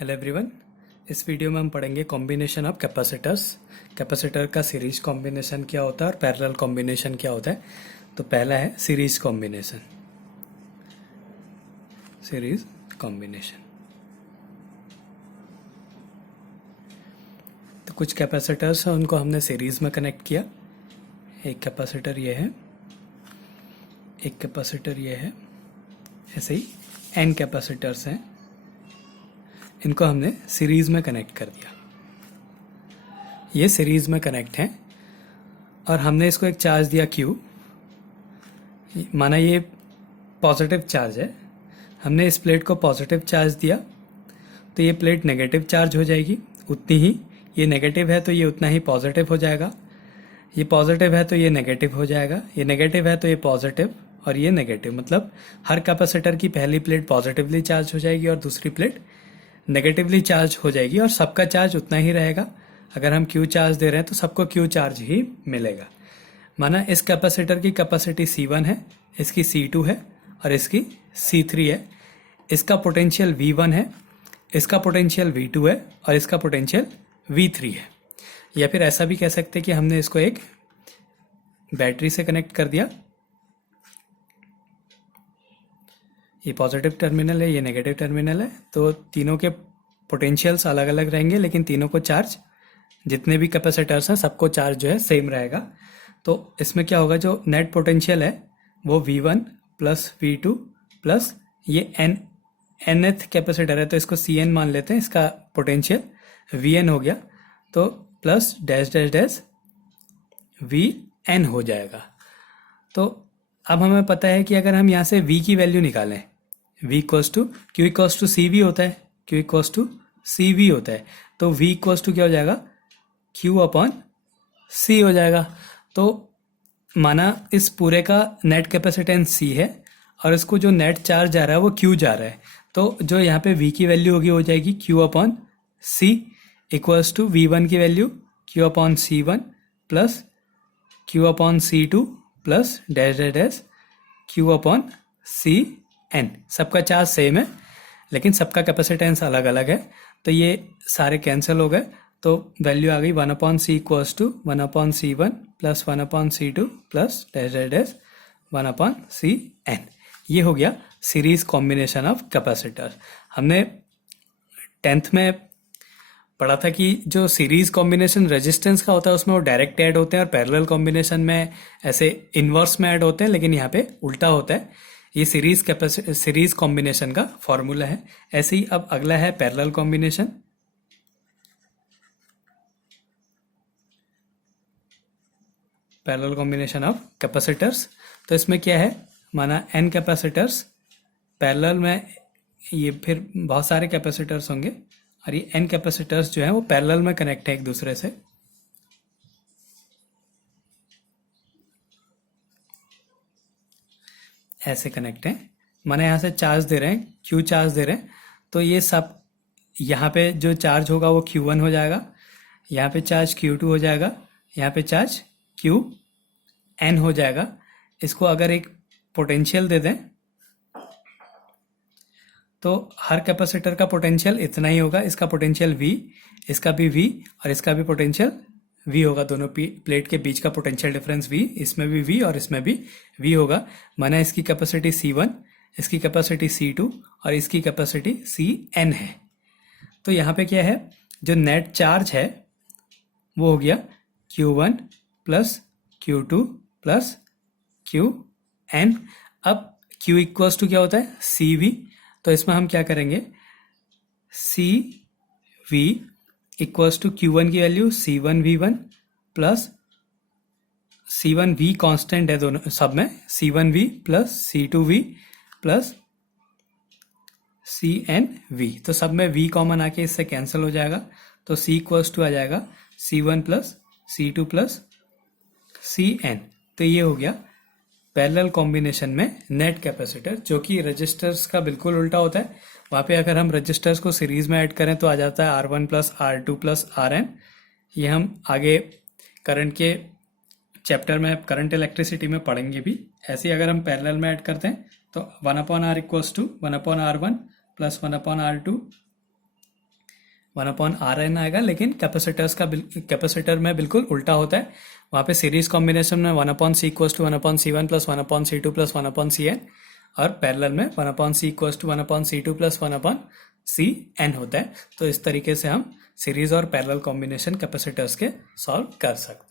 Hello everyone. इस video में हम पढ़ेंगे कॉम्बिनेशन ऑफ कैपेसिटर्स। कैपेसिटर का सीरीज कॉम्बिनेशन क्या होता है और पैरेलल कॉम्बिनेशन क्या होता है। तो पहला है सीरीज कॉम्बिनेशन। सीरीज कॉम्बिनेशन तो कुछ कैपेसिटर्स हैं, उनको हमने सीरीज में कनेक्ट किया। एक कैपेसिटर ये है, एक कैपेसिटर ये है, ऐसे ही एन कैपेसिटर्स हैं, इनको हमने सीरीज में कनेक्ट कर दिया। ये सीरीज में कनेक्ट हैं और हमने इसको एक चार्ज दिया Q। माना ये पॉजिटिव चार्ज है, हमने इस प्लेट को पॉजिटिव चार्ज दिया तो ये प्लेट नेगेटिव चार्ज हो जाएगी उतनी ही। ये नेगेटिव है तो ये उतना ही पॉजिटिव हो जाएगा। ये पॉजिटिव है तो ये नेगेटिव हो जाएगा। ये नेगेटिव है तो ये पॉजिटिव और ये नेगेटिव। मतलब हर कैपेसिटर की पहली प्लेट पॉजिटिवली चार्ज हो जाएगी और दूसरी प्लेट नेगेटिवली चार्ज हो जाएगी और सबका चार्ज उतना ही रहेगा। अगर हम Q चार्ज दे रहे हैं तो सबको Q चार्ज ही मिलेगा। माना इस कैपेसिटर की कैपेसिटी C1 है, इसकी C2 है और इसकी C3 है। इसका पोटेंशियल V1 है, इसका पोटेंशियल V2 है और इसका पोटेंशियल V3 है। या फिर ऐसा भी कह सकते हैं कि हमने इसको एक बैटरी से कनेक्ट कर दिया। ये पॉजिटिव टर्मिनल है, ये नेगेटिव टर्मिनल है, तो तीनों के पोटेंशियल्स अलग अलग रहेंगे लेकिन तीनों को चार्ज, जितने भी कैपेसिटर्स हैं सबको चार्ज जो है सेम रहेगा। तो इसमें क्या होगा, जो नेट पोटेंशियल है वो V1 प्लस V2 प्लस ये nth कैपेसिटर है तो इसको Cn मान लेते हैं, इसका पोटेंशियल Vn हो गया, तो plus dash dash dash Vn हो जाएगा। तो अब हमें पता है कि अगर हम यहाँ से V की वैल्यू निकालें, V equals to Q equals to CV होता है, Q इक्वल्स टू CV होता है, तो V इक्वल्स टू क्या हो जाएगा, Q अपॉन C हो जाएगा। तो माना इस पूरे का नेट कैपेसिटेंस C है और इसको जो नेट चार्ज जा रहा है वो Q जा रहा है, तो जो यहाँ पे V की वैल्यू होगी हो जाएगी Q upon C equals to V1 की value Q upon C1 plus Q upon C2 plus dash dash dash Q upon Cn। सबका चार्ज सेम है लेकिन सबका कैपेसिटेंस अलग अलग है, तो ये सारे कैंसिल हो गए। तो वैल्यू आ गई 1 upon C equals to 1 upon C1 plus 1 upon C2 plus dash dash dash 1 upon Cn। ये हो गया सीरीज कॉम्बिनेशन ऑफ कैपेसिटर। हमने 10th में पढ़ा था कि जो सीरीज कॉम्बिनेशन रेजिस्टेंस का होता है उसमें वो डायरेक्ट ऐड होते हैं और पैरेलल कॉम्बिनेशन में ऐसे इन्वर्स में ऐड होते हैं, लेकिन यहाँ पे उल्टा होता है। ये सीरीज कॉम्बिनेशन का फॉर्मूला है। ऐसे ही अब अगला है parallel combination. Parallel combination of capacitors. तो इसमें क्या है, माना n कैपेसिटर्स पैरेलल में, ये फिर बहुत सारे कैपेसिटर्स होंगे और ये n कैपेसिटर्स जो है वो पैरेलल में कनेक्ट है एक दूसरे से। ऐसे कनेक्ट है, माने यहाँ से चार्ज दे रहे हैं, Q चार्ज दे रहे हैं, तो ये सब यहाँ पे जो चार्ज होगा वो Q1 हो जाएगा, यहाँ पे चार्ज Q2 हो जाएगा, यहाँ पे चार्ज Qn हो जाएगा। इसको अगर एक पोटेंशियल दे दें तो हर कैपेसिटर का पोटेंशियल इतना ही होगा। इसका पोटेंशियल V, इसका भी V और इसका भी पोटेंशियल V होगा। दोनों प्लेट के बीच का पोटेंशियल डिफरेंस V, इसमें भी V और इसमें भी V होगा। माना इसकी कैपेसिटी C1, इसकी कैपेसिटी C2 और इसकी कैपेसिटी Cn है। तो यहाँ पे क्या है, जो नेट चार्ज है वो हो गया Q1 plus Q2 plus Qn। अब Q इक्वल्स टू क्या होता है, CV। तो इसमें हम क्या करेंगे, CV इक्वल्स टू Q1 की value C1V1 plus C1V constant है दोनों सब में, C1V plus C2V plus CnV। तो सब में V कॉमन आके इससे कैंसिल हो जाएगा, तो C इक्वल्स टू आ जाएगा C1 plus C2 plus Cn। तो ये हो गया पैरेलल कॉम्बिनेशन में नेट कैपेसिटर, जो कि रजिस्टर्स का बिल्कुल उल्टा होता है। वहाँ पे अगर हम रजिस्टर्स को सीरीज में ऐड करें तो आ जाता है R1 plus R2 plus Rn। ये हम आगे करंट के चैप्टर में, करंट इलेक्ट्रिसिटी में पढ़ेंगे भी। ऐसे ही अगर हम पैरेलल में ऐड करते हैं तो 1 upon R equals to 1 upon R1 plus 1 upon R2 1/Rn आएगा, लेकिन कैपेसिटर में बिल्कुल उल्टा होता है। वहाँ पे सीरीज कॉम्बिनेशन में 1/C equals to 1/C1 plus 1/C2 plus 1/Cn, और पैरेलल में 1/C equals to 1/C2 plus 1/Cn होता है। तो इस तरीके से हम सीरीज और पैरेलल कॉम्बिनेशन कैपेसिटर्स के सॉल्व कर सकते हैं।